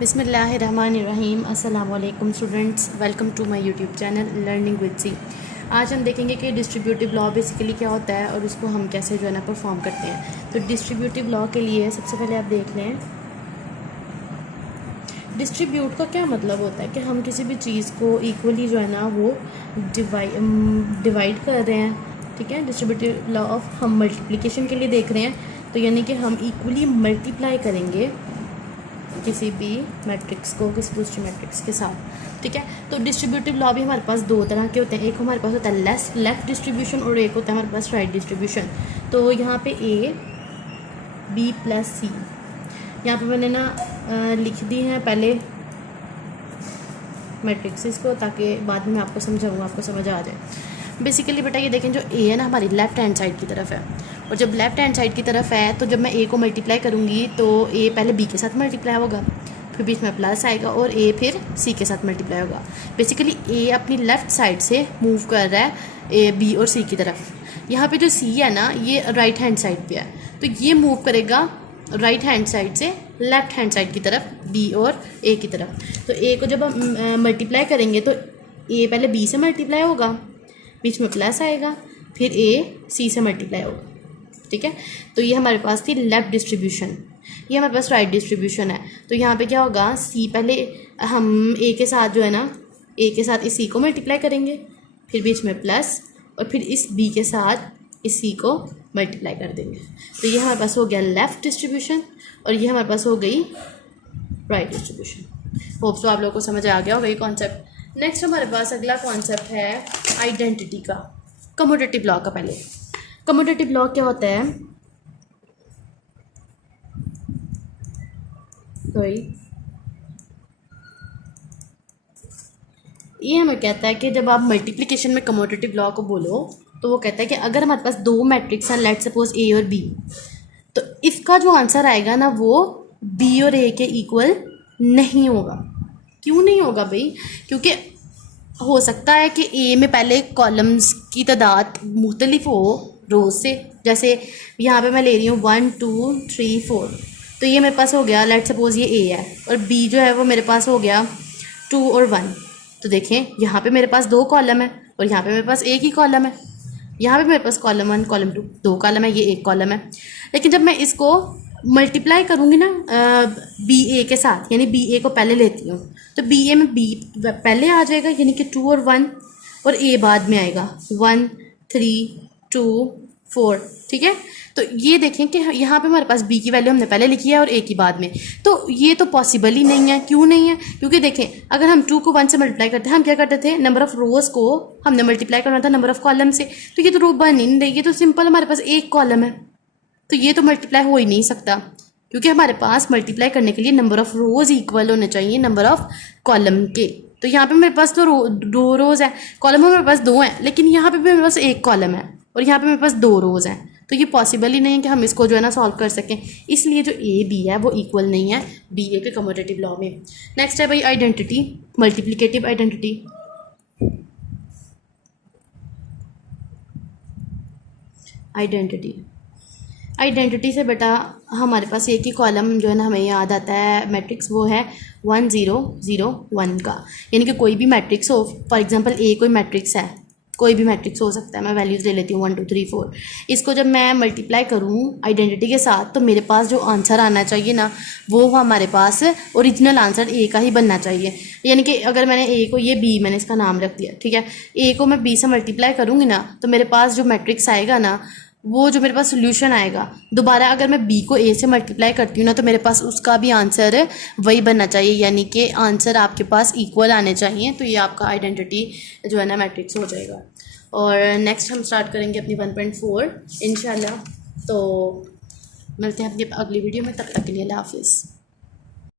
बिस्मिल्लाहिर्रहमानिर्रहीम। अस्सलाम वालेकुम students, welcome to my YouTube channel learning with C. आज हम देखेंगे कि डिस्ट्रीब्यूटिव लॉ बेसिकली क्या होता है और उसको हम कैसे जो है ना परफॉर्म करते हैं। तो डिस्ट्रीब्यूटिव लॉ के लिए सबसे पहले आप देख लें डिस्ट्रीब्यूट का क्या मतलब होता है कि हम किसी भी चीज़ को इक्वली जो है ना वो डिवाइड कर रहे हैं। ठीक है, डिस्ट्रीब्यूटिव लॉ ऑफ हम मल्टीप्लिकेशन के लिए देख रहे हैं, तो यानी कि हम इक्वली मल्टीप्लाई करेंगे किसी भी मैट्रिक्स को किसी दूसरी मैट्रिक्स के साथ। ठीक है, तो डिस्ट्रीब्यूटिव लॉ भी हमारे पास दो तरह के होते हैं। एक हमारे पास होता है लेफ्ट डिस्ट्रीब्यूशन और एक होता है हमारे पास राइट डिस्ट्रीब्यूशन। तो यहाँ पे ए बी प्लस सी, यहाँ पे मैंने ना लिख दी हैं पहले मैट्रिक्स को, ताकि बाद में आपको समझाऊँगा, आपको समझ आ जाए। बेसिकली बेटा ये देखें, जो ए है ना हमारी लेफ़्ट हैंड साइड की तरफ है, और जब लेफ़्ट हैंड साइड की तरफ है तो जब मैं ए को मल्टीप्लाई करूँगी तो ए पहले बी के साथ मल्टीप्लाई होगा, फिर बीच में प्लस आएगा और ए फिर सी के साथ मल्टीप्लाई होगा। बेसिकली ए अपनी लेफ़्ट साइड से मूव कर रहा है ए बी और सी की तरफ। यहाँ पे जो सी है ना ये राइट हैंड साइड पे है, तो ये मूव करेगा राइट हैंड साइड से लेफ़्ट हैंड साइड की तरफ, बी और ए की तरफ। तो ए को जब हम मल्टीप्लाई करेंगे तो ए पहले बी से मल्टीप्लाई होगा, बीच में प्लस आएगा, फिर ए सी से मल्टीप्लाई होगा। ठीक है, तो ये हमारे पास थी लेफ़्ट डिस्ट्रीब्यूशन। ये हमारे पास राइट डिस्ट्रीब्यूशन है। तो यहाँ पे क्या होगा, सी पहले हम ए के साथ जो है ना ए के साथ इस सी को मल्टीप्लाई करेंगे, फिर बीच में प्लस, और फिर इस बी के साथ इस सी को मल्टीप्लाई कर देंगे। तो ये हमारे पास हो गया लेफ़्ट डिस्ट्रीब्यूशन और ये हमारे पास हो गई राइट डिस्ट्रीब्यूशन। होप सो आप लोगों को समझ आ गया होगा ये कॉन्सेप्ट। नेक्स्ट हमारे पास अगला कॉन्सेप्ट है आइडेंटिटी का, कम्यूटेटिव लॉ का। पहले कम्यूटेटिव लॉ क्या होता है, ये हमें कहता है कि जब आप मल्टीप्लिकेशन में कम्यूटेटिव लॉ को बोलो तो वो कहता है कि अगर हमारे पास दो मैट्रिक्स हैं, लेट्स सपोज ए और बी, तो इसका जो आंसर आएगा ना वो बी और ए के इक्वल नहीं होगा। क्यों नहीं होगा भाई? क्योंकि हो सकता है कि ए में पहले कॉलम्स की तादाद मुख्तलिफ हो रोज से, जैसे यहाँ पे मैं ले रही हूँ 1 2 3 4, तो ये मेरे पास हो गया लेट्स सपोज ये ए है, और बी जो है वो मेरे पास हो गया 2 और 1। तो देखें यहाँ पे मेरे पास दो कॉलम है और यहाँ पे मेरे पास एक ही कॉलम है। यहाँ पे मेरे पास कॉलम 1 कॉलम 2 दो कॉलम है, ये एक कॉलम है। लेकिन जब मैं इसको मल्टीप्लाई करूँगी ना बी ए के साथ, यानी बी ए को पहले लेती हूँ, तो बी ए में बी पहले आ जाएगा, यानी कि 2 और 1, और ए बाद में आएगा 1 3 2 4। ठीक है, तो ये देखें कि यहाँ पे हमारे पास बी की वैल्यू हमने पहले लिखी है और ए की बाद में, तो ये तो पॉसिबल ही नहीं है। क्यों नहीं है? क्योंकि देखें अगर हम 2 को 1 से मल्टीप्लाई करते हैं, हम क्या करते थे, नंबर ऑफ रोज़ को हमने मल्टीप्लाई करना था नंबर ऑफ कॉलम से, तो ये तो रो बन ही नहीं रही, ये तो सिंपल हमारे पास एक कॉलम है, तो ये तो मल्टीप्लाई हो ही नहीं सकता। क्योंकि हमारे पास मल्टीप्लाई करने के लिए नंबर ऑफ रोज़ इक्वल होने चाहिए नंबर ऑफ कॉलम के। तो यहाँ पे मेरे पास तो दो रोज़ है, कॉलम में मेरे पास दो हैं, लेकिन यहाँ पे भी मेरे पास एक कॉलम है और यहाँ पे मेरे पास दो रोज़ हैं, तो ये पॉसिबल ही नहीं है कि हम इसको जो है ना सॉल्व कर सकें। इसलिए जो ए बी है वो इक्वल नहीं है बी ए के कम्यूटेटिव लॉ में। नेक्स्ट है भाई आइडेंटिटी, मल्टीप्लिकेटिव आइडेंटिटी। आइडेंटिटी से बेटा हमारे पास एक ही कॉलम जो है ना हमें याद आता है मैट्रिक्स, वो है 1 0 0 1 का। यानी कि कोई भी मैट्रिक्स हो, फॉर एग्जांपल ए कोई मैट्रिक्स है, कोई भी मैट्रिक्स हो सकता है, मैं वैल्यूज़ ले लेती हूँ 1 2 3 4। इसको जब मैं मल्टीप्लाई करूँ आइडेंटिटी के साथ, तो मेरे पास जो आंसर आना चाहिए ना वो हमारे पास ओरिजिनल आंसर ए का ही बनना चाहिए। यानी कि अगर मैंने ए को, ये बी मैंने इसका नाम रख दिया, ठीक है, ए को मैं बी से मल्टीप्लाई करूँगी ना, तो मेरे पास जो मैट्रिक्स आएगा ना, वो जो मेरे पास सोल्यूशन आएगा, दोबारा अगर मैं बी को ए से मल्टीप्लाई करती हूँ ना, तो मेरे पास उसका भी आंसर वही बनना चाहिए, यानी कि आंसर आपके पास इक्वल आने चाहिए। तो ये आपका आइडेंटिटी जो है ना मैट्रिक्स हो जाएगा। और नेक्स्ट हम स्टार्ट करेंगे अपनी 1.4 इंशाल्लाह। तो मिलते हैं अपनी अगली वीडियो में, तब तक के लिए अल्लाह हाफिज़।